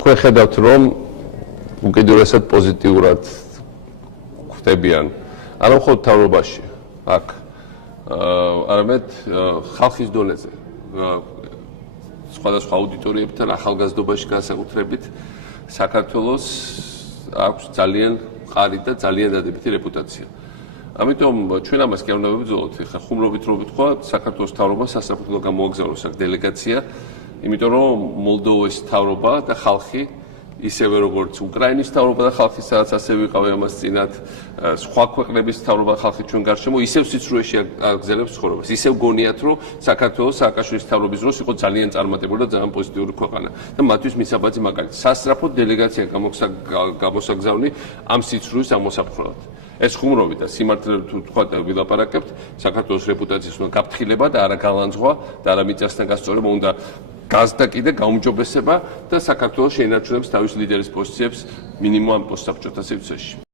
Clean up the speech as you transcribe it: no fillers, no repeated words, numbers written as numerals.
თქვენ ხედავთ რომ უკიდურესად პოზიტიურად ხვდებიან არა მხოლოდ მთავრობაში აქ არამედ ხალხის დონეზე სხვადასხვა აუდიტორიებთან ახალგაზრდობაში განსაკუთრებით საქართველოს აქვს ძალიან მყარი და ძალიან დადებითი რეპუტაცია. ამიტომ ჩვენ ამას კი არ უნდა ვებრძოლოთ. ეხლა ხუმრობით რო ვთქვა, საქართველოს მთავრობას სასწრაფოდ გამოაგზავნოს აქ დელეგაცია, იმიტომ რომ მოლდოვის მთავრობა და ხალხი ისევე როგორც უკრაინის მთავრობა და ხალხი სადაც ასევე ვიყავი ამას წინათ, სხვა ქვეყნების მთავრობა და ხალხი ჩვენ გარშემო ისევ სიცრუეში აგრძელებს ცხოვრებას. ისევ გონიათ, რომ საქართველოს სააკაშვილის მთავრობის დროს იყო ძალიან წარმატებული და ძალიან პოზიტიური ქვეყანა და მათთვის მისაბაძი მაგალითი. სასწრაფოდ დელეგაცია გამოსაგზავნი ამ სიცრუის ამოსაფრთხილად. ეს ხუმრობი და სიმართლე თუ თქვა და ვილაპარაკებთ, საქართველოს რეპუტაციის უნდა გაფრთხილება და არა გალანძღვა და არა მიწასთან გასწორება, უნდა გაზდაკი და გაუმჯობესება და საქართველოს შეინარჩუნებს თავის ლიდერის პოზიციებს მინიმუმ ამ პოსტსაბჭოთა სივრცეში.